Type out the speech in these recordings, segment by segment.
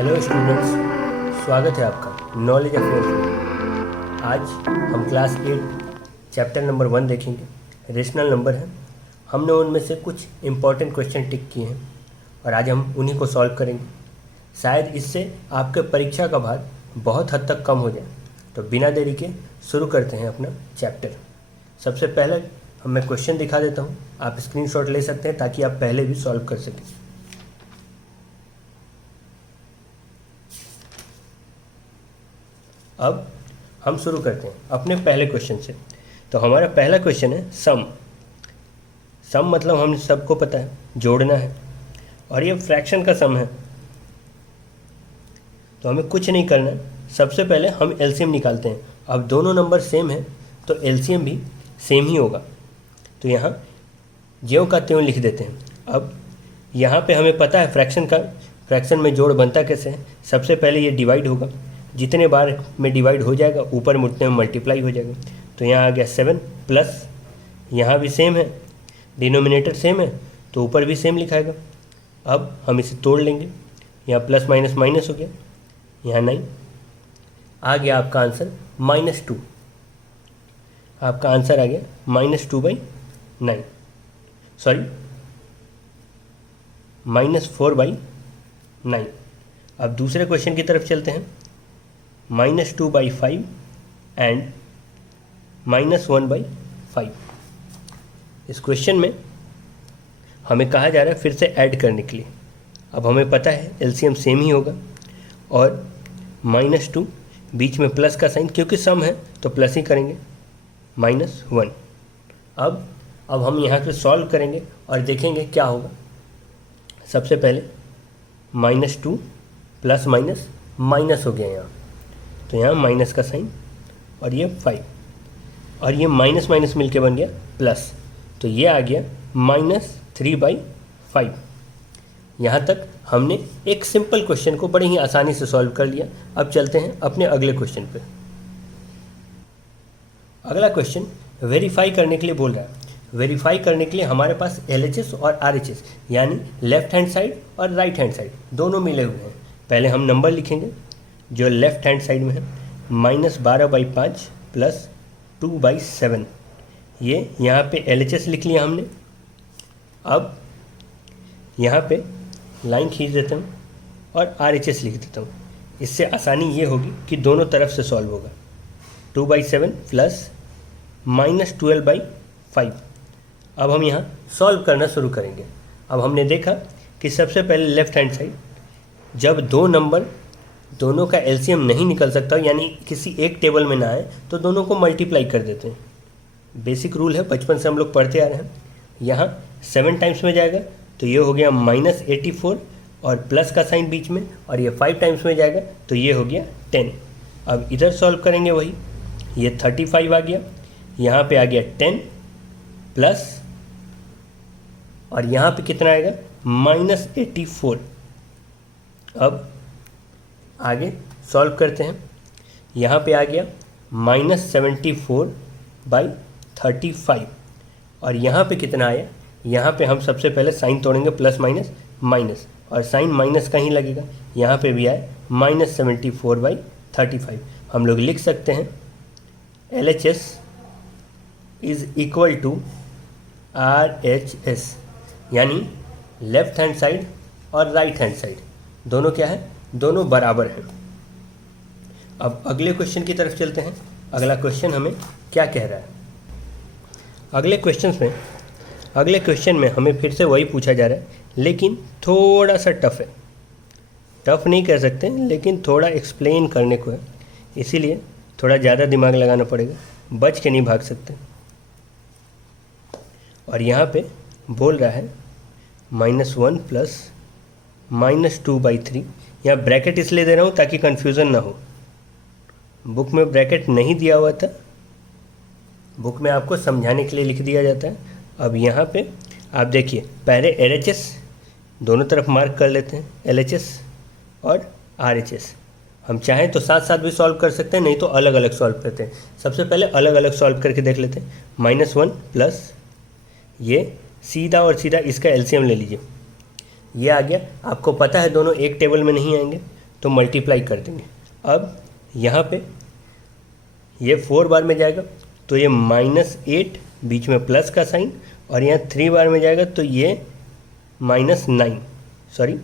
Hello students, स्वागत है आपका नॉलेज अफेयर्स में। आज हम क्लास 8 चैप्टर नंबर 1 देखेंगे। रेशनल नंबर है। हमने उनमें से कुछ इम्पॉर्टेंट क्वेश्चन टिक किए हैं और आज हम उन्हीं को सॉल्व करेंगे। शायद इससे आपके परीक्षा का भार बहुत हद तक कम हो जाए। तो बिना देरी के शुरू करते हैं अपना चैप्टर। सबसे पहले मैं क्वेश्चन दिखा देता हूँ, आप स्क्रीनशॉट ले सकते हैं ताकि आप पहले भी सॉल्व कर सकें। अब हम शुरू करते हैं अपने पहले क्वेश्चन से। तो हमारा पहला क्वेश्चन है सम। सम मतलब हम सबको पता है जोड़ना है, और ये फ्रैक्शन का सम है। तो हमें कुछ नहीं करना है, सबसे पहले हम एलसीएम निकालते हैं। अब दोनों नंबर सेम है तो एलसीएम भी सेम ही होगा। तो यहाँ ज्यों का त्यों लिख देते हैं। अब यहाँ पे हमें पता है फ्रैक्शन में जोड़ बनता कैसे है। सबसे पहले ये डिवाइड होगा, जितने बार में डिवाइड हो जाएगा ऊपर में उतने में मल्टीप्लाई हो जाएगा। तो यहाँ आ गया 7 प्लस, यहाँ भी सेम है, डिनोमिनेटर सेम है तो ऊपर भी सेम लिखाएगा। अब हम इसे तोड़ लेंगे, यहाँ प्लस माइनस माइनस हो गया, यहाँ 9 आ गया। आपका आंसर -2। आपका आंसर आ गया -2/9, सॉरी -4/9। अब दूसरे क्वेश्चन की तरफ चलते हैं। -2/5 एंड -1/5। इस क्वेश्चन में हमें कहा जा रहा है फिर से ऐड करने के लिए। अब हमें पता है एलसीएम सेम ही होगा, और -2 बीच में प्लस का साइन, क्योंकि सम है तो प्लस ही करेंगे, -1। अब हम यहाँ से सॉल्व करेंगे और देखेंगे क्या होगा। सबसे पहले -2 प्लस माइनस माइनस हो गया यहाँ, तो यहाँ माइनस का साइन, और ये 5, और ये माइनस माइनस मिलके बन गया प्लस, तो ये आ गया -3/5। यहाँ तक हमने एक सिंपल क्वेश्चन को बड़े ही आसानी से सॉल्व कर लिया। अब चलते हैं अपने अगले क्वेश्चन पे। अगला क्वेश्चन वेरीफाई करने के लिए बोल रहा है। वेरीफाई करने के लिए हमारे पास LHS और RHS यानी लेफ्ट हैंड साइड और राइट हैंड साइड दोनों मिले हुए हैं। पहले हम नंबर लिखेंगे जो लेफ्ट हैंड साइड में है, -12/5 प्लस 2/7। ये यहाँ पे LHS लिख लिया हमने। अब यहाँ पे लाइन खींच देता हूँ और RHS लिख देता हूँ। इससे आसानी ये होगी कि दोनों तरफ से सॉल्व होगा। 2/7 प्लस -12/5। अब हम यहाँ सॉल्व करना शुरू करेंगे। अब हमने देखा कि सबसे पहले लेफ्ट हैंड साइड, जब दो नंबर दोनों का एलसीएम नहीं निकल सकता, यानी किसी एक टेबल में ना आए, तो दोनों को मल्टीप्लाई कर देते हैं। बेसिक रूल है, बचपन से हम लोग पढ़ते आ रहे हैं। यहाँ 7 टाइम्स में जाएगा तो ये हो गया -84 और प्लस का साइन बीच में, और ये 5 टाइम्स में जाएगा तो ये हो गया 10। अब इधर सॉल्व करेंगे वही, ये 35 आ गया, यहाँ पे आ गया 10 प्लस, और यहाँ पे कितना आएगा -84। अब आगे सॉल्व करते हैं। यहाँ पे आ गया -74/35, और यहाँ पे कितना आया। यहाँ पे हम सबसे पहले साइन तोड़ेंगे, प्लस माइनस माइनस, और साइन माइनस का ही लगेगा। यहाँ पे भी आए -74/35। हम लोग लिख सकते हैं LHS is equal to RHS, यानी लेफ्ट हैंड साइड और राइट हैंड साइड दोनों क्या है, दोनों बराबर हैं। अब अगले क्वेश्चन की तरफ चलते हैं। अगला क्वेश्चन हमें क्या कह रहा है। अगले क्वेश्चन में हमें फिर से वही पूछा जा रहा है, लेकिन थोड़ा सा टफ है। टफ नहीं कह सकते, लेकिन थोड़ा एक्सप्लेन करने को है, इसीलिए थोड़ा ज़्यादा दिमाग लगाना पड़ेगा, बच के नहीं भाग सकते। और यहाँ पे बोल रहा है -1 प्लस -2/3। यहाँ ब्रैकेट इसलिए दे रहा हूँ ताकि कन्फ्यूज़न ना हो। बुक में ब्रैकेट नहीं दिया हुआ था, बुक में आपको समझाने के लिए लिख दिया जाता है। अब यहाँ पे आप देखिए, पहले LHS दोनों तरफ मार्क कर लेते हैं, LHS और RHS। हम चाहें तो साथ साथ भी सॉल्व कर सकते हैं, नहीं तो अलग अलग सॉल्व करते हैं। सबसे पहले अलग अलग सॉल्व करके देख लेते हैं। -1 प्लस, ये सीधा और सीधा इसका LCM ले लीजिए, ये आ गया। आपको पता है दोनों एक टेबल में नहीं आएंगे, तो मल्टीप्लाई कर देंगे। अब यहाँ पे ये 4 बार में जाएगा तो ये -8, बीच में प्लस का साइन, और यहाँ 3 बार में जाएगा तो ये -9, सॉरी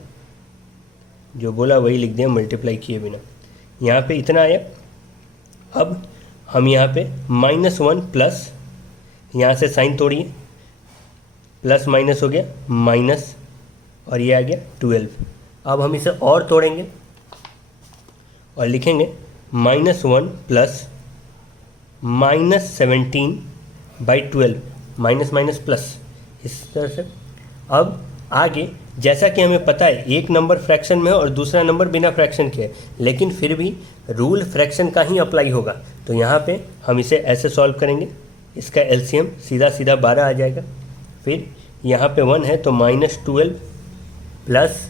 जो बोला वही लिख दिया मल्टीप्लाई किए बिना। यहाँ पे इतना आया। अब हम यहाँ पे -1 प्लस, यहाँ से साइन तोड़िए, प्लस माइनस हो गया माइनस, और ये आ गया 12। अब हम इसे और तोड़ेंगे और लिखेंगे -1 प्लस -17/12, माइनस माइनस प्लस, इस तरह से। अब आगे जैसा कि हमें पता है एक नंबर फ्रैक्शन में है और दूसरा नंबर बिना फ्रैक्शन के है, लेकिन फिर भी रूल फ्रैक्शन का ही अप्लाई होगा, तो यहाँ पे हम इसे ऐसे सॉल्व करेंगे। इसका एलसीएम सीधा सीधा 12 आ जाएगा। फिर यहाँ पे 1 है तो -12 प्लस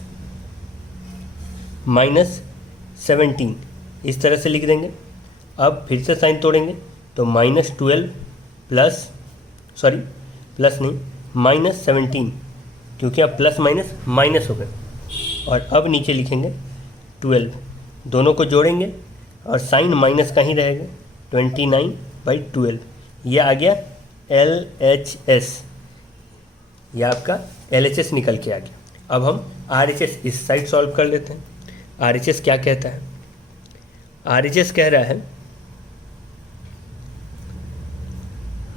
-17, इस तरह से लिख देंगे। अब फिर से साइन तोड़ेंगे तो -12 प्लस, सॉरी प्लस नहीं, -17, क्योंकि अब प्लस माइनस माइनस हो गए। और अब नीचे लिखेंगे 12, दोनों को जोड़ेंगे और साइन माइनस का ही रहेगा, 29/12। ये आ गया LHS, ये आपका LHS निकल के आ गया। अब हम RHS इस साइड सॉल्व कर लेते हैं। RHS क्या कहता है? RHS कह रहा है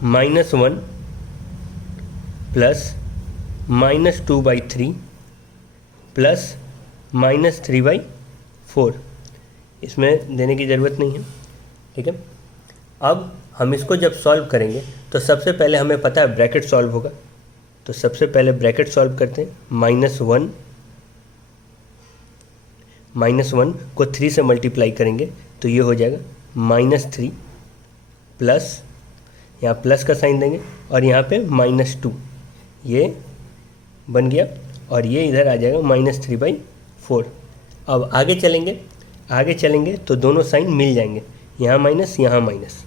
-1 प्लस -2/3 प्लस -3/4, इसमें देने की ज़रूरत नहीं है, ठीक है। अब हम इसको जब सॉल्व करेंगे तो सबसे पहले हमें पता है ब्रैकेट सॉल्व होगा, तो सबसे पहले ब्रैकेट सॉल्व करते हैं। -1 को 3 से मल्टीप्लाई करेंगे तो ये हो जाएगा -3 प्लस, यहाँ प्लस का साइन देंगे और यहाँ पे -2, ये बन गया, और ये इधर आ जाएगा -3/4। अब आगे चलेंगे तो दोनों साइन मिल जाएंगे, यहाँ माइनस यहाँ माइनस,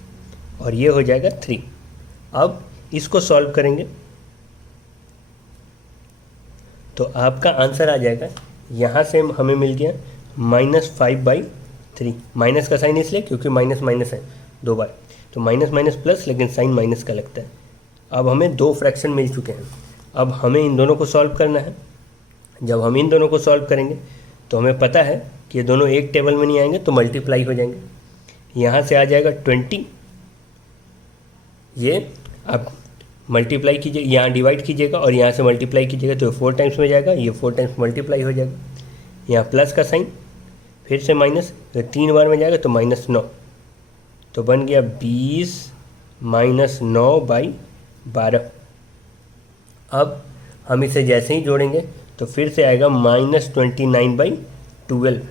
और ये हो जाएगा 3। अब इसको सॉल्व करेंगे तो आपका आंसर आ जाएगा, यहाँ से हमें मिल गया -5/3। माइनस का साइन इसलिए क्योंकि माइनस माइनस है 2 बार, तो माइनस माइनस प्लस, लेकिन साइन माइनस का लगता है। अब हमें 2 फ्रैक्शन मिल चुके हैं, अब हमें इन दोनों को सॉल्व करना है। जब हम इन दोनों को सॉल्व करेंगे तो हमें पता है कि ये दोनों एक टेबल में नहीं आएंगे तो मल्टीप्लाई हो जाएंगे। यहाँ से आ जाएगा 20, ये आप मल्टीप्लाई कीजिए, यहाँ डिवाइड कीजिएगा और यहाँ से मल्टीप्लाई कीजिएगा तो 4 टाइम्स में जाएगा, ये 4 टाइम्स मल्टीप्लाई हो जाएगा। यहाँ प्लस का साइन, फिर से माइनस, तो 3 बार में जाएगा तो -9, तो बन गया 20 -9/12। अब हम इसे जैसे ही जोड़ेंगे तो फिर से आएगा -29/12,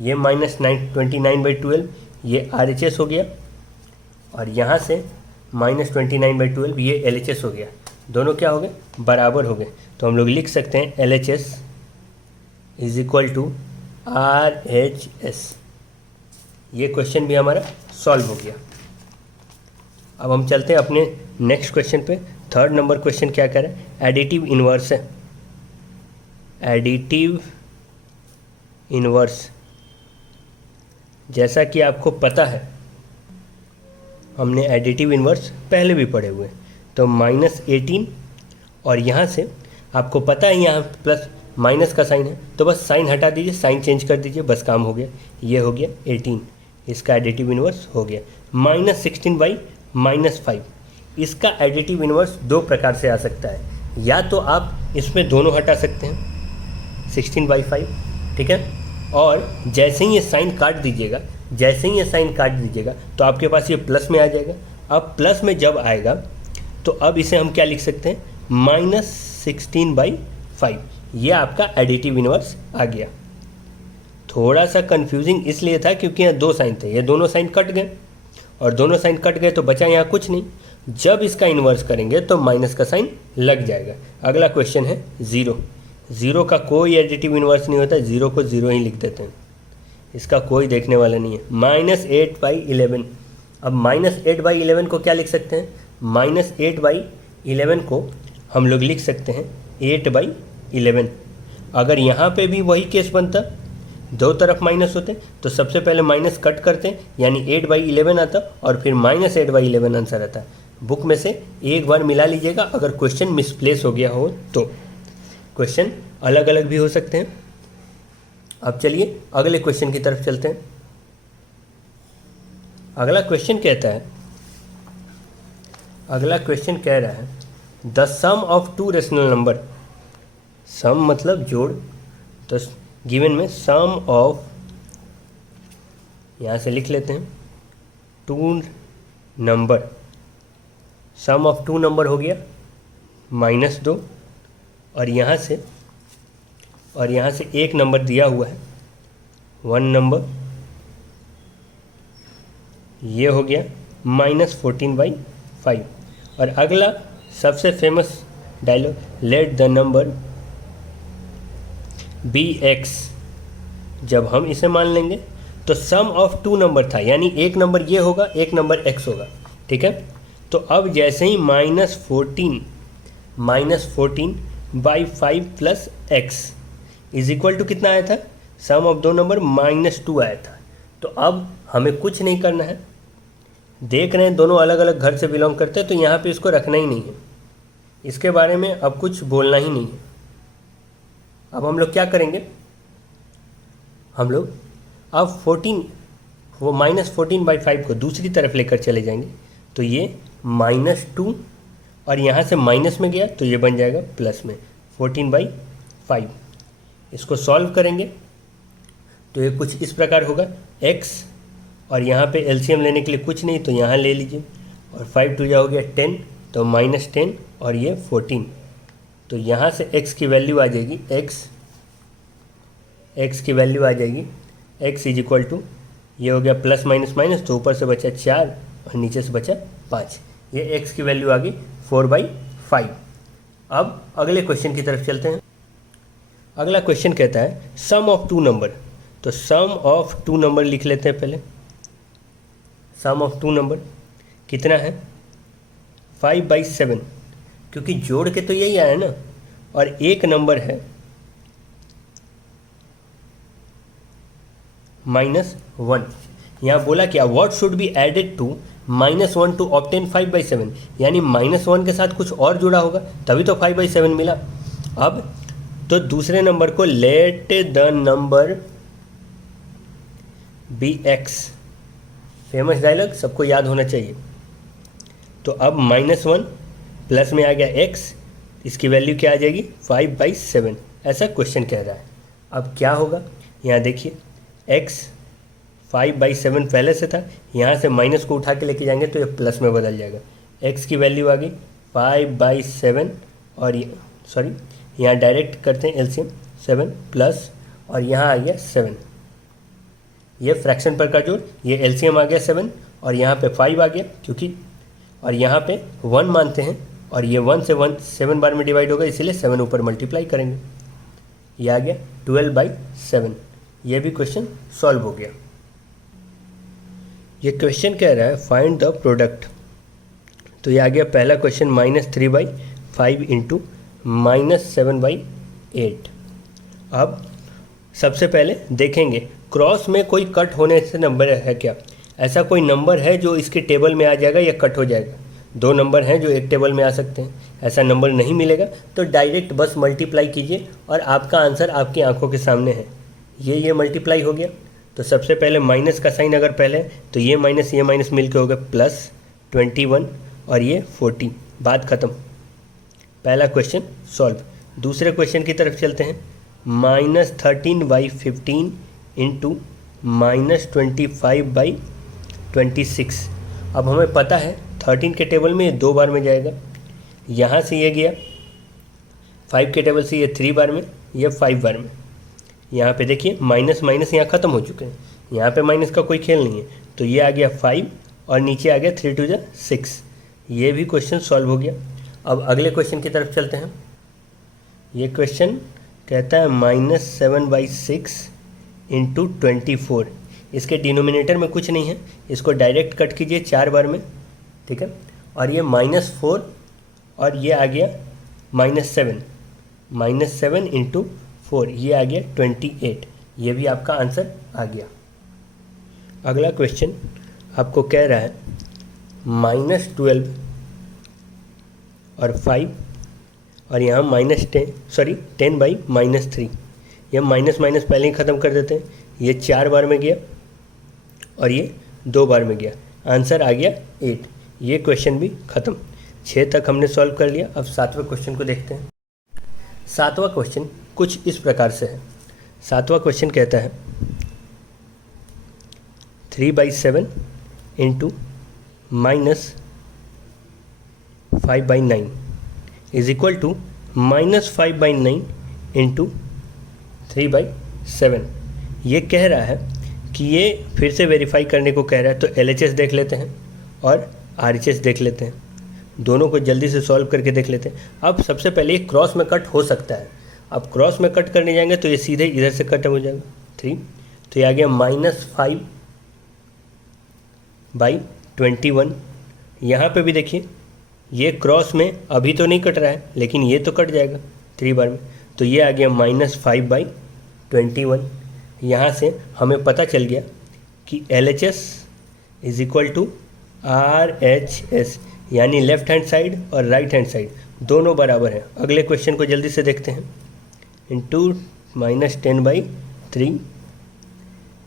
ये -29/12 ये RHS हो गया, और यहाँ से -29/12 ये LHS हो गया। दोनों क्या हो गए? बराबर हो गए। तो हम लोग लिख सकते हैं LHS = RHS। ये क्वेश्चन भी हमारा सॉल्व हो गया। अब हम चलते हैं अपने नेक्स्ट क्वेश्चन पे। 3rd नंबर क्वेश्चन क्या कह रहा है? एडिटिव इन्वर्स है। एडिटिव इन्वर्स, जैसा कि आपको पता है हमने एडिटिव इन्वर्स पहले भी पढ़े हुए हैं, तो -18, और यहाँ से आपको पता है यहाँ प्लस माइनस का साइन है, तो बस साइन हटा दीजिए, साइन चेंज कर दीजिए, बस काम हो गया। ये हो गया 18, इसका एडिटिव इन्वर्स हो गया। -16/-5, इसका एडिटिव इन्वर्स 2 प्रकार से आ सकता है। या तो आप इसमें दोनों हटा सकते हैं 16/5, ठीक है, और जैसे ही ये साइन काट दीजिएगा, तो आपके पास ये प्लस में आ जाएगा। अब प्लस में जब आएगा तो अब इसे हम क्या लिख सकते हैं? -16/5, ये आपका एडिटिव इन्वर्स आ गया। थोड़ा सा कंफ्यूजिंग इसलिए था क्योंकि यहाँ 2 साइन थे, ये दोनों साइन कट गए, और दोनों साइन कट गए तो बचा यहाँ कुछ नहीं। जब इसका इन्वर्स करेंगे तो माइनस का साइन लग जाएगा। अगला क्वेश्चन है 0 का कोई एडिटिव इन्वर्स नहीं होता, 0 को 0 ही लिख देते हैं, इसका कोई देखने वाला नहीं है। -8/11, अब -8/11 को क्या लिख सकते हैं? -8/11 को हम लोग लिख सकते हैं 8/11। अगर यहाँ पे भी वही केस बनता दो तरफ माइनस होते तो सबसे पहले माइनस कट करते हैं, यानी 8/11 आता और फिर -8/11 आंसर आता। बुक में से एक बार मिला लीजिएगा अगर क्वेश्चन मिसप्लेस हो गया हो तो। क्वेश्चन अलग अलग भी हो सकते हैं। अब चलिए अगले क्वेश्चन की तरफ चलते हैं। अगला क्वेश्चन कह रहा है the sum of two rational number. Sum मतलब जोड़, तो गिवन में सम ऑफ, यहाँ से लिख लेते हैं two number. Sum of two number हो गया -2 और यहाँ से एक नंबर दिया हुआ है 1 नंबर, ये हो गया -14/5। और अगला सबसे famous dialogue, let the number be x। जब हम इसे मान लेंगे तो सम ऑफ टू नंबर था, यानी एक नंबर ये होगा, एक नंबर x होगा, ठीक है। तो अब जैसे ही -14/5 plus x is equal to कितना आया था, सम ऑफ दो नंबर -2 आया था। तो अब हमें कुछ नहीं करना है, देख रहे हैं दोनों अलग अलग घर से बिलोंग करते हैं, तो यहाँ पे इसको रखना ही नहीं है, इसके बारे में अब कुछ बोलना ही नहीं है। अब हम लोग क्या करेंगे, हम लोग अब -14/5 को दूसरी तरफ लेकर चले जाएंगे, तो ये -2 और यहाँ से माइनस में गया तो ये बन जाएगा प्लस में 14/5। इसको सॉल्व करेंगे तो ये कुछ इस प्रकार होगा, x और यहाँ पे एलसीएम लेने के लिए कुछ नहीं तो यहाँ ले लीजिए, और 5 2 हो गया 10, तो -10 और ये 14। तो यहाँ से x की वैल्यू आ जाएगी, x की वैल्यू आ जाएगी x इज इक्वल टू, ये हो गया प्लस माइनस माइनस, तो ऊपर से बचा 4 और नीचे से बचा 5। ये x की वैल्यू आ गई 4/5। अब अगले क्वेश्चन की तरफ चलते हैं। अगला क्वेश्चन कहता है सम ऑफ टू नंबर। तो सम ऑफ टू नंबर लिख लेते हैं पहले। सम ऑफ टू नंबर कितना है, 5/7, क्योंकि जोड़ के तो यही आया ना, और एक नंबर है -1। यहाँ बोला क्या, what should be added to -1 to obtain 5/7, यानी -1 के साथ कुछ और जुड़ा होगा तभी तो 5/7 मिला। अब तो दूसरे नंबर को let the number be x, famous dialogue सबको याद होना चाहिए। तो अब -1 प्लस में आ गया x, इसकी वैल्यू क्या आ जाएगी 5/7, ऐसा क्वेश्चन कह रहा है। अब क्या होगा, यहाँ देखिए x 5/7 पहले से था, यहाँ से माइनस को उठा के लेके जाएंगे तो ये प्लस में बदल जाएगा। x की वैल्यू आ गई 5/7 और ये यहाँ डायरेक्ट करते हैं एलसीएम 7 प्लस और यहाँ आ गया 7, ये फ्रैक्शन पर का जोड़, ये एलसीएम आ गया 7 और यहाँ पे 5 आ गया, क्योंकि और यहाँ पे 1 मानते हैं और ये 1 से 1 7 बार में डिवाइड होगा, इसीलिए 7 ऊपर मल्टीप्लाई करेंगे, ये आ गया 12/7। ये भी क्वेश्चन सॉल्व हो गया। ये क्वेश्चन कह रहा है फाइंड द प्रोडक्ट। तो ये आ गया पहला क्वेश्चन -3/5 इंटू -7/8। अब सबसे पहले देखेंगे क्रॉस में कोई कट होने से नंबर है क्या, ऐसा कोई नंबर है जो इसके टेबल में आ जाएगा या कट हो जाएगा। दो नंबर हैं जो एक टेबल में आ सकते हैं, ऐसा नंबर नहीं मिलेगा तो डायरेक्ट बस मल्टीप्लाई कीजिए और आपका आंसर आपकी आंखों के सामने है। ये मल्टीप्लाई हो गया, तो सबसे पहले माइनस का साइन अगर पहले है तो ये माइनस मिल के हो गया +21 और ये 40, बात ख़त्म। पहला क्वेश्चन सॉल्व। दूसरे क्वेश्चन की तरफ चलते हैं। -13/15 इंटू -25/26। अब हमें पता है 13 के टेबल में ये 2 बार में जाएगा, यहाँ से ये गया 5 के टेबल से ये 3 बार में, ये 5 बार में। यहाँ पे देखिए माइनस यहाँ ख़त्म हो चुके हैं, यहाँ पे माइनस का कोई खेल नहीं है, तो ये आ गया 5 और नीचे आ गया 3 2 6। ये भी क्वेश्चन सॉल्व हो गया। अब अगले क्वेश्चन की तरफ चलते हैं। ये क्वेश्चन कहता है -7/6 इंटू 24। इसके डिनोमिनेटर में कुछ नहीं है, इसको डायरेक्ट कट कीजिए 4 बार में, ठीक है। और ये -4 और ये आ गया -7 इंटू 4, ये आ गया 28। ये भी आपका आंसर आ गया। अगला क्वेश्चन आपको कह रहा है -12 और 5 और यहाँ -10/-3। यह माइनस माइनस पहले ही ख़त्म कर देते हैं। ये 4 बार में गया और ये 2 बार में गया, आंसर आ गया 8। ये क्वेश्चन भी ख़त्म। 6 तक हमने सॉल्व कर लिया। अब 7वें क्वेश्चन को देखते हैं। 7वां क्वेश्चन कुछ इस प्रकार से है। 7वां क्वेश्चन कहता है 3/7 into -5/9 is equal to -5/9 into 3/7। ये कह रहा है कि ये फिर से वेरीफाई करने को कह रहा है, तो LHS देख लेते हैं और RHS देख लेते हैं। दोनों को जल्दी से सॉल्व करके देख लेते हैं। अब सबसे पहले ये क्रॉस में कट हो सकता है। अब क्रॉस में कट करने जाएंगे तो ये सीधे इधर से कट हो जाएगा 3, तो ये आ गया -5/21। यहाँ पे भी देखिए ये क्रॉस में अभी तो नहीं कट रहा है, लेकिन ये तो कट जाएगा 3 बार में, तो ये आ गया -5/21। यहाँ से हमें पता चल गया कि LHS is equal to RHS, यानी लेफ्ट हैंड साइड और राइट हैंड साइड दोनों बराबर हैं। अगले क्वेश्चन को जल्दी से देखते हैं। Into -10/3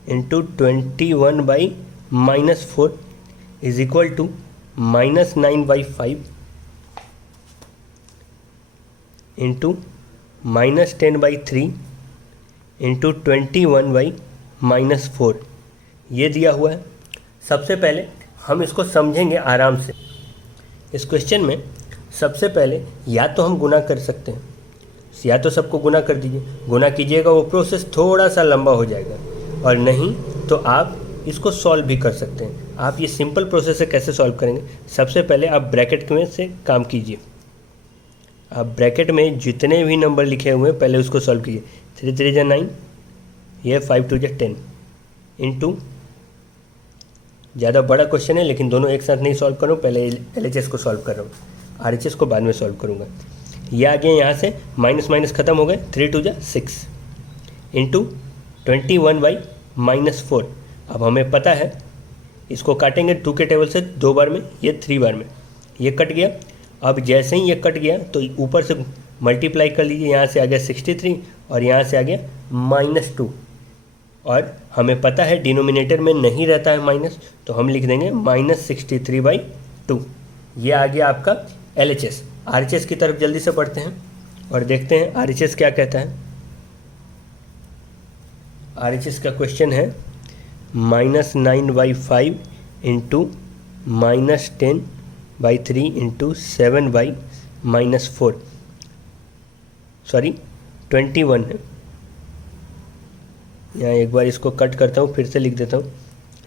into 21/-4 is equal to -9/5 into -10/3 into 21/-4 ये दिया हुआ है। सबसे पहले हम इसको समझेंगे आराम से। इस क्वेश्चन में सबसे पहले या तो हम गुना कर सकते हैं, या तो सबको गुना कर दीजिए। गुना कीजिएगा वो प्रोसेस थोड़ा सा लंबा हो जाएगा, और नहीं तो आप इसको सॉल्व भी कर सकते हैं। आप ये सिंपल प्रोसेस से कैसे सॉल्व करेंगे, सबसे पहले आप ब्रैकेट में से काम कीजिए। आप ब्रैकेट में जितने भी नंबर लिखे हुए हैं पहले उसको सॉल्व कीजिए। 3 3 जा 9, ये 5 2 जा 10 इंटू, ज़्यादा बड़ा क्वेश्चन है लेकिन दोनों एक साथ नहीं सॉल्व करूँ, पहले LHS को सॉल्व कर रहा हूँ, RHS को बाद में सॉल्व करूँगा। ये आ गया, यहाँ से माइनस माइनस ख़त्म हो गए, 3 2 जा 6 इंटू 21/-4। अब हमें पता है इसको काटेंगे 2 के टेबल से 2 बार में, ये 3 बार में, ये कट गया। अब जैसे ही ये कट गया तो ऊपर से मल्टीप्लाई कर लीजिए, यहाँ से आ गया 63 और यहाँ से आ गया -2, और हमें पता है डिनोमिनेटर में नहीं रहता है माइनस, तो हम लिख देंगे -63/2। ये आ गया आपका LHS। RHS की तरफ जल्दी से बढ़ते हैं और देखते हैं RHS क्या कहता है। RHS का क्वेश्चन है -9/5 इंटू -10/3 इंटू 7/-4, सॉरी 21 है। यहाँ एक बार इसको कट करता हूँ, फिर से लिख देता हूँ,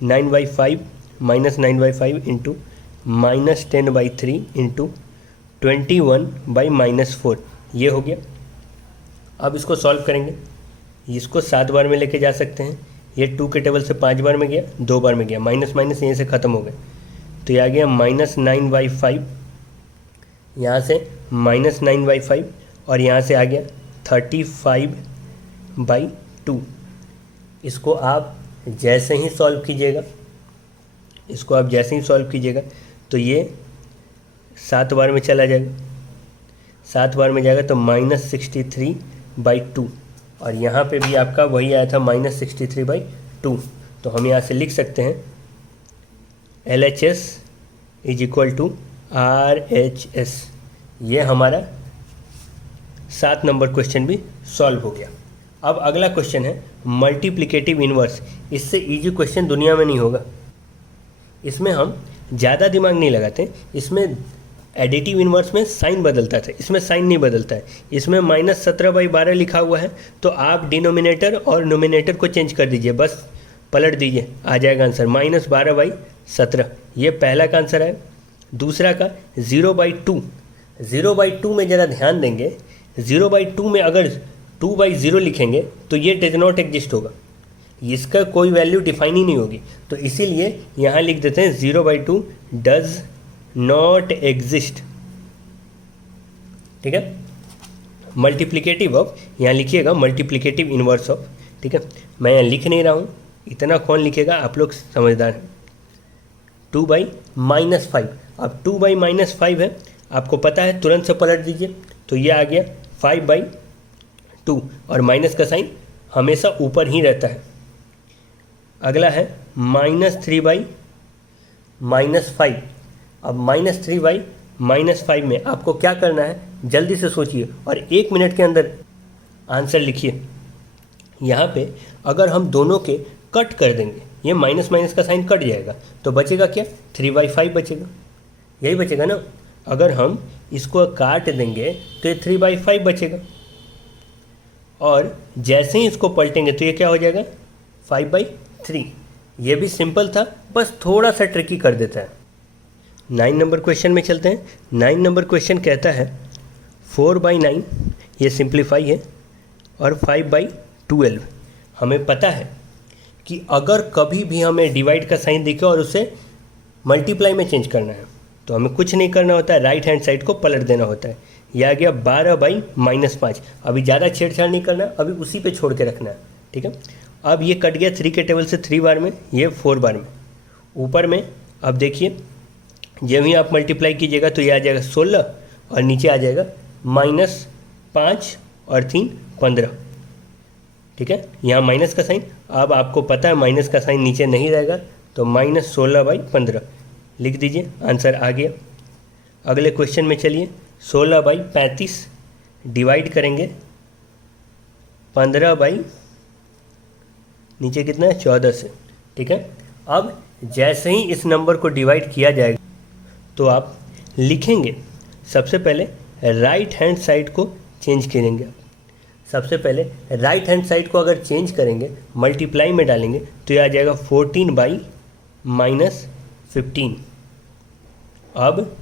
9/5 -9/5 इंटू -10/3 इंटू 21/-4, ये हो गया। अब इसको सॉल्व करेंगे। इसको 7 बार में लेके जा सकते हैं। ये 2 के टेबल से 5 बार में गया, 2 बार में गया, माइनस माइनस यहीं से ख़त्म हो गए, तो ये आ गया -9/5, यहाँ से -9/5 और यहाँ से आ गया 35/2। इसको आप जैसे ही सॉल्व कीजिएगा, इसको आप जैसे ही सॉल्व कीजिएगा तो ये 7 बार में चला जाएगा। 7 बार में जाएगा तो -63/2, और यहाँ पे भी आपका वही आया था -63/2। तो हम यहाँ से लिख सकते हैं LHS is equal to RHS। ये हमारा 7 नंबर क्वेश्चन भी सॉल्व हो गया। अब अगला क्वेश्चन है मल्टीप्लिकेटिव इन्वर्स। इससे इजी क्वेश्चन दुनिया में नहीं होगा। इसमें हम ज़्यादा दिमाग नहीं लगाते। इसमें एडिटिव इन्वर्स में साइन बदलता था, इसमें साइन नहीं बदलता है। इसमें -17/12 लिखा हुआ है, तो आप डिनोमिनेटर और नोमिनेटर को चेंज कर दीजिए, बस पलट दीजिए, आ जाएगा आंसर -12/17। ये पहला का आंसर है। दूसरा का 0/2। 0/2 में ज़रा ध्यान देंगे, 0/2 में अगर 2/0 लिखेंगे तो ये डज नॉट एग्जिस्ट होगा, इसका कोई वैल्यू डिफाइन ही नहीं होगी। तो इसीलिए यहाँ लिख देते हैं 0/2 डज नॉट एग्जिस्ट। ठीक है, मल्टीप्लिकेटिव ऑफ, यहाँ लिखिएगा मल्टीप्लिकेटिव इन्वर्स ऑफ। ठीक है, मैं यहाँ लिख नहीं रहा हूँ, इतना कौन लिखेगा, आप लोग समझदार हैं। 2/-5, अब 2/-5 है, आपको पता है, तुरंत से पलट दीजिए तो ये आ गया 5/2, और माइनस का साइन हमेशा ऊपर ही रहता है। अगला है -3/-5। अब -3/-5 में आपको क्या करना है, जल्दी से सोचिए और 1 मिनट के अंदर आंसर लिखिए। यहाँ पे अगर हम दोनों के कट कर देंगे, ये माइनस माइनस का साइन कट जाएगा, तो बचेगा क्या, 3/5 बचेगा, यही बचेगा ना। अगर हम इसको काट देंगे तो ये 3/5 बचेगा, और जैसे ही इसको पलटेंगे तो ये क्या हो जाएगा, 5/3। ये भी सिंपल था, बस थोड़ा सा ट्रिकी कर देता है। 9 नंबर क्वेश्चन में चलते हैं। 9 नंबर क्वेश्चन कहता है 4/9, ये सिंप्लीफाई है, और 5/12। हमें पता है कि अगर कभी भी हमें डिवाइड का साइन दिखे और उसे मल्टीप्लाई में चेंज करना है तो हमें कुछ नहीं करना होता है, राइट हैंड साइड को पलट देना होता है। यह आ गया 12/-5। अभी ज़्यादा छेड़छाड़ नहीं करना, अभी उसी पे छोड़ के रखना है, ठीक है। अब ये कट गया 3 के टेबल से 3 बार में, ये 4 बार में। ऊपर में अब देखिए, जब ही आप मल्टीप्लाई कीजिएगा तो ये आ जाएगा 16, और नीचे आ जाएगा -5 और 3 15, ठीक है। यहाँ माइनस का साइन, अब आपको पता है माइनस का साइन नीचे नहीं रहेगा, तो -16/15 लिख दीजिए, आंसर आ गया। अगले क्वेश्चन में चलिए, 16/35 डिवाइड करेंगे 15 नीचे कितना है, 14 से, ठीक है। अब जैसे ही इस नंबर को डिवाइड किया जाएगा तो आप लिखेंगे, सबसे पहले राइट हैंड साइड को चेंज करेंगे। सबसे पहले राइट हैंड साइड को अगर चेंज करेंगे, मल्टीप्लाई में डालेंगे तो ये आ जाएगा 14/-15। अब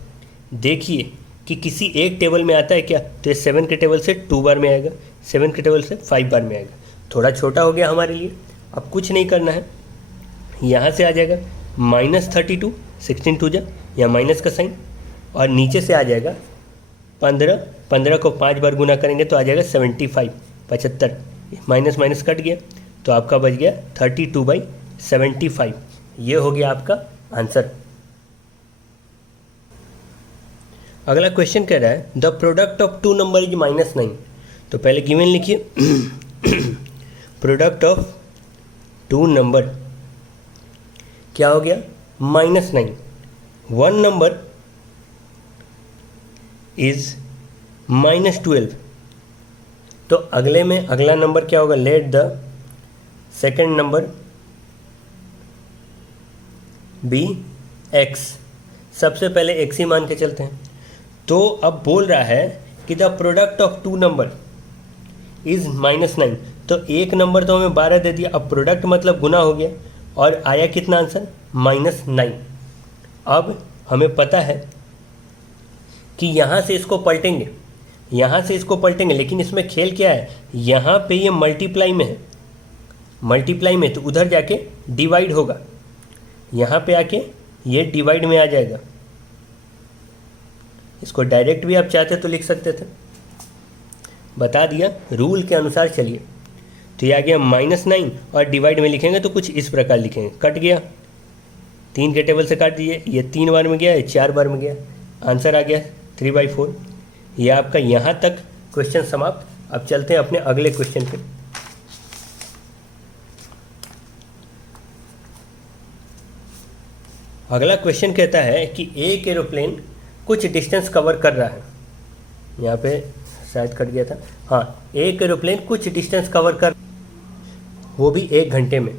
देखिए कि किसी एक टेबल में आता है क्या, तो ये 7 के टेबल से 2 बार में आएगा, 7 के टेबल से 5 बार में आएगा। थोड़ा छोटा हो गया हमारे लिए, अब कुछ नहीं करना है, यहाँ से आ जाएगा -32, 16 2 जा, या माइनस का साइन, और नीचे से आ जाएगा 15 को 5 बार गुना करेंगे तो आ जाएगा 75। माइनस माइनस कट गया तो आपका बच गया 32/75। ये हो गया आपका आंसर। अगला क्वेश्चन कह रहा है the product of 2 number is -9। तो पहले गिवन लिखिए प्रोडक्ट ऑफ 2 नंबर क्या हो गया, -9। 1 नंबर इज -12। तो अगले में अगला नंबर क्या होगा, let the second number be x। सबसे पहले x ही मान के चलते हैं। तो अब बोल रहा है कि the product of 2 number is -9। तो एक नंबर तो हमें 12 दे दिया, अब प्रोडक्ट मतलब गुना हो गया, और आया कितना आंसर, -9। अब हमें पता है कि यहाँ से इसको पलटेंगे, यहाँ से इसको पलटेंगे, लेकिन इसमें खेल क्या है, यहाँ पे ये मल्टीप्लाई में है, मल्टीप्लाई में, तो उधर जाके डिवाइड होगा, यहाँ पे आके ये डिवाइड में आ जाएगा। इसको डायरेक्ट भी आप चाहते तो लिख सकते थे, बता दिया, रूल के अनुसार चलिए। तो ये आ गया -9, और डिवाइड में लिखेंगे तो कुछ इस प्रकार लिखेंगे, कट गया, 3 के टेबल से काट दीजिए, ये 3 बार में गया, ये 4 बार में गया, आंसर आ गया 3/4। ये आपका यहाँ तक क्वेश्चन समाप्त। अब चलते हैं अपने अगले क्वेश्चन पे। अगला क्वेश्चन कहता है कि एक एरोप्लेन कुछ डिस्टेंस कवर कर रहा है, यहाँ पे शायद कट गया था, हाँ, एक एरोप्लेन कुछ डिस्टेंस कवर कर, वो भी 1 घंटे में।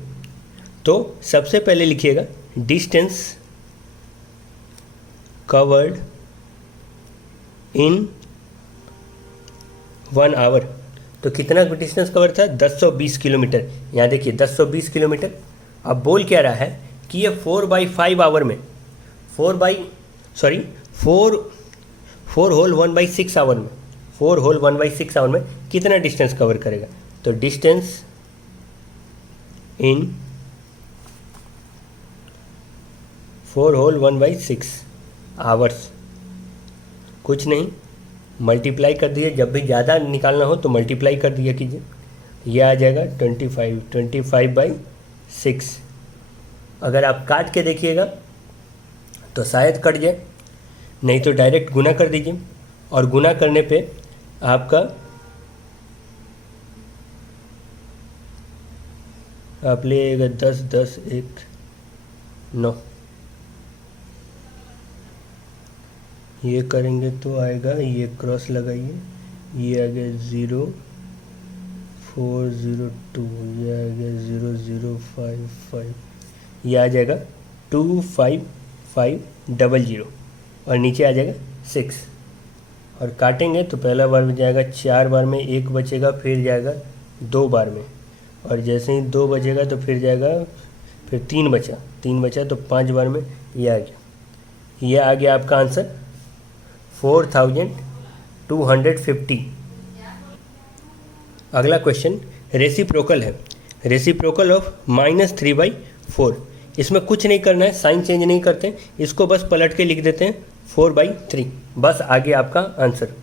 तो सबसे पहले लिखिएगा डिस्टेंस कवर्ड इन 1 आवर। तो कितना डिस्टेंस कवर था, 1020 किलोमीटर। यहाँ देखिए 1020 किलोमीटर। अब बोल क्या रहा है कि ये 4/5 आवर में, 4 होल 1/6 आवर में, 4 होल 1/6 आवर में कितना डिस्टेंस कवर करेगा। तो डिस्टेंस इन 4 होल 1/6 आवर्स, कुछ नहीं, मल्टीप्लाई कर दीजिए, जब भी ज़्यादा निकालना हो तो मल्टीप्लाई कर दिया कीजिए। ये आ जाएगा 25, 25/6। अगर आप काट के देखिएगा तो शायद कट जाए, नहीं तो डायरेक्ट गुना कर दीजिए, और गुना करने पे आपका आप लेगा 10, 10, 1, 9। ये करेंगे तो आएगा, ये क्रॉस लगाइए, ये आ गया 0, 4, 0, 2, ये आ गया 0, 0, 5, 5, ये आ जाएगा 2, 5, 5, 0, 0, और नीचे आ जाएगा 6। और काटेंगे तो पहला बार में जाएगा 4 बार में, 1 बचेगा, फिर जाएगा 2 बार में, और जैसे ही 2 बचेगा तो फिर जाएगा, फिर 3 बचा तो 5 बार में ये आ गया। ये आ गया आपका आंसर 4250। अगला क्वेश्चन रेसिप्रोकल है। Reciprocal of -3/4। इसमें कुछ नहीं करना है, साइन चेंज नहीं करते, इसको बस पलट के लिख देते हैं 4/3, बस आगे आपका आंसर।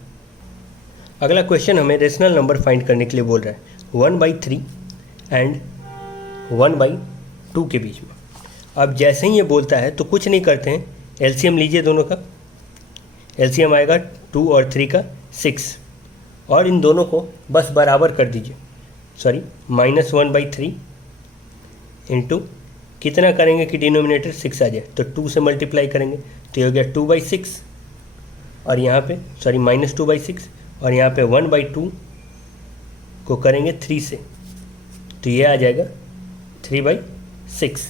अगला क्वेश्चन हमें रेशनल नंबर फाइंड करने के लिए बोल रहा है 1/3 एंड 1/2 के बीच में। अब जैसे ही ये बोलता है तो कुछ नहीं करते हैं, एलसीएम लीजिए दोनों का। एलसीएम आएगा 2 और 3 का 6, और इन दोनों को बस बराबर कर दीजिए, सॉरी -1/3 इंटू कितना करेंगे कि डिनोमिनेटर 6 आ जाए, तो 2 से मल्टीप्लाई करेंगे तो ये हो गया 2/6, और यहाँ पे सॉरी -2/6, और यहाँ पे 1/2 को करेंगे 3 से, तो ये आ जाएगा 3/6।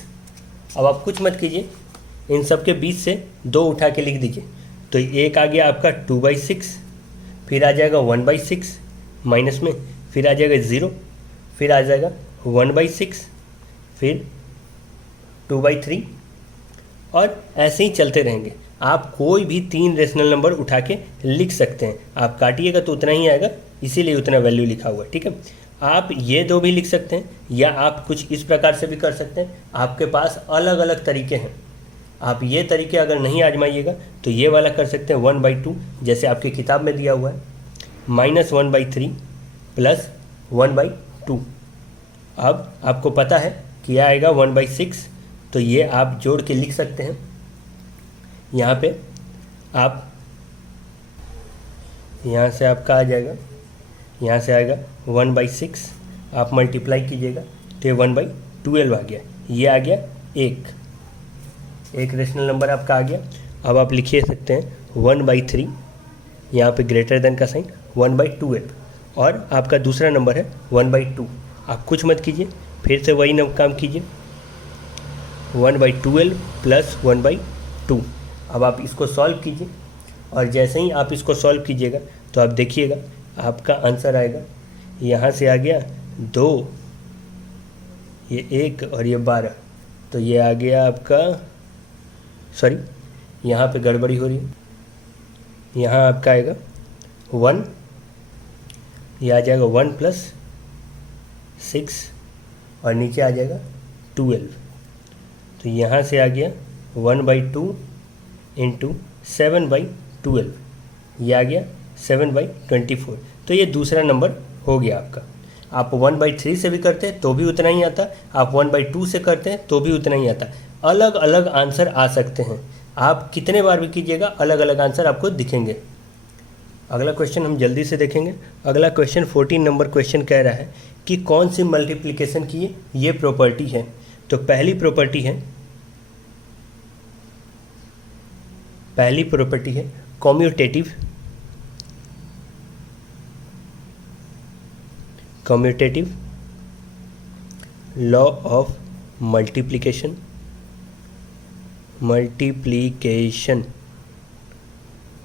अब आप कुछ मत कीजिए, इन सब के बीच से 2 उठा के लिख दीजिए, तो एक आ गया आपका 2/6, फिर आ जाएगा 1/6 माइनस में, फिर आ जाएगा 0, फिर आ जाएगा 1/6, फिर 2/3, और ऐसे ही चलते रहेंगे। आप कोई भी 3 रेशनल नंबर उठा के लिख सकते हैं, आप काटिएगा तो उतना ही आएगा, इसीलिए उतना वैल्यू लिखा हुआ है, ठीक है। आप ये 2 भी लिख सकते हैं, या आप कुछ इस प्रकार से भी कर सकते हैं, आपके पास अलग अलग तरीके हैं। आप ये तरीके अगर नहीं आजमाइएगा तो ये वाला कर सकते हैं 1/2, जैसे आपकी किताब में दिया हुआ है, -1/3 प्लस 1/2। अब आपको पता है कि यह आएगा 1/6, तो ये आप जोड़ के लिख सकते हैं। यहाँ पे आप यहाँ से आपका आ जाएगा, यहाँ से आएगा 1/6, आप मल्टीप्लाई कीजिएगा तो ये 1/12 आ गया, ये आ गया एक रेशनल नंबर आपका आ गया। अब आप लिखिए सकते हैं 1/3, यहाँ पे ग्रेटर देन का साइन, 1/12, और आपका दूसरा नंबर है 1/2। आप कुछ मत कीजिए, फिर से वही काम कीजिए, 1/12 प्लस 1/2। अब आप इसको सॉल्व कीजिए, और जैसे ही आप इसको सॉल्व कीजिएगा तो आप देखिएगा आपका आंसर आएगा, यहाँ से आ गया 2, ये 1 और ये 12, तो ये आ गया आपका, सॉरी यहाँ पे गड़बड़ी हो रही है, यहाँ आपका आएगा 1, ये आ जाएगा 1 + 6, और नीचे आ जाएगा 12, तो यहाँ से आ गया 1/2 इंटू 7/12, ये आ गया 7/24। तो ये दूसरा नंबर हो गया आपका। आप 1/3 से भी करते हैं तो भी उतना ही आता, आप 1/2 से करते हैं तो भी उतना ही आता। अलग अलग आंसर आ सकते हैं, आप कितने बार भी कीजिएगा अलग अलग आंसर आपको दिखेंगे। अगला क्वेश्चन हम जल्दी से देखेंगे। अगला क्वेश्चन 14 नंबर क्वेश्चन कह रहा है कि कौन सी मल्टीप्लिकेशन की ये प्रॉपर्टी है। तो पहली प्रॉपर्टी है कम्यूटेटिव लॉ ऑफ मल्टीप्लिकेशन।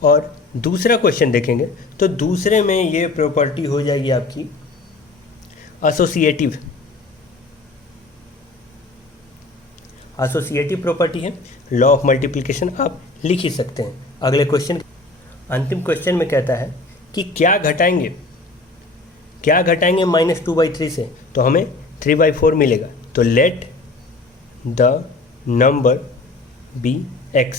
और दूसरा क्वेश्चन देखेंगे तो दूसरे में ये प्रॉपर्टी हो जाएगी आपकी एसोसिएटिव प्रॉपर्टी है, लॉ ऑफ मल्टीप्लिकेशन आप लिख ही सकते हैं। अगले क्वेश्चन, अंतिम क्वेश्चन में कहता है कि क्या घटाएंगे -2/3 से, तो हमें 3/4 मिलेगा। तो let the number be x।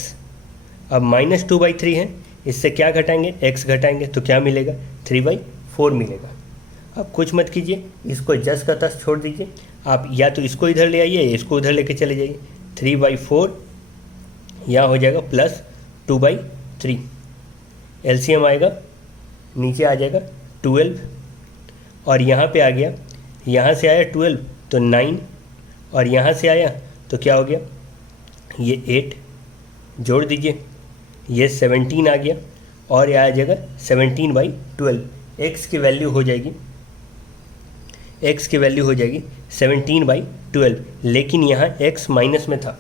अब -2/3 है, इससे क्या घटाएंगे, x घटाएंगे तो क्या मिलेगा, 3/4 मिलेगा। आप कुछ मत कीजिए, इसको जस का तस छोड़ दीजिए। आप या तो इसको इधर ले आइए या इसको उधर लेके चले जाइए। 3/4 यहाँ हो जाएगा प्लस 2/3, एलसीएम आएगा, नीचे आ जाएगा 12 और यहाँ पे आ गया, यहाँ से आया 12 तो 9 और यहाँ से आया तो क्या हो गया, ये 8 जोड़ दीजिए, ये 17 आ गया और यह आ जाएगा 17/12। x की वैल्यू हो जाएगी 17/12, लेकिन यहाँ x माइनस में था,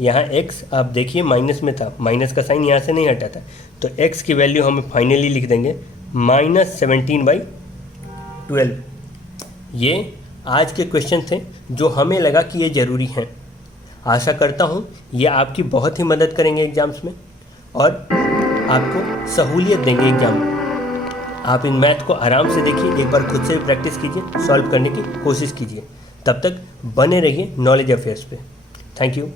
यहाँ x आप देखिए माइनस में था, माइनस का साइन यहाँ से नहीं हटा था, तो x की वैल्यू हम फाइनली लिख देंगे -17/12। ये आज के क्वेश्चन थे जो हमें लगा कि ये ज़रूरी हैं। आशा करता हूँ ये आपकी बहुत ही मदद करेंगे एग्ज़ाम्स में और आपको सहूलियत देंगे एग्ज़ाम में। आप इन मैथ को आराम से देखिए, एक बार खुद से भी प्रैक्टिस कीजिए, सॉल्व करने की कोशिश कीजिए। तब तक बने रहिए नॉलेज अफेयर्स पे। Thank you.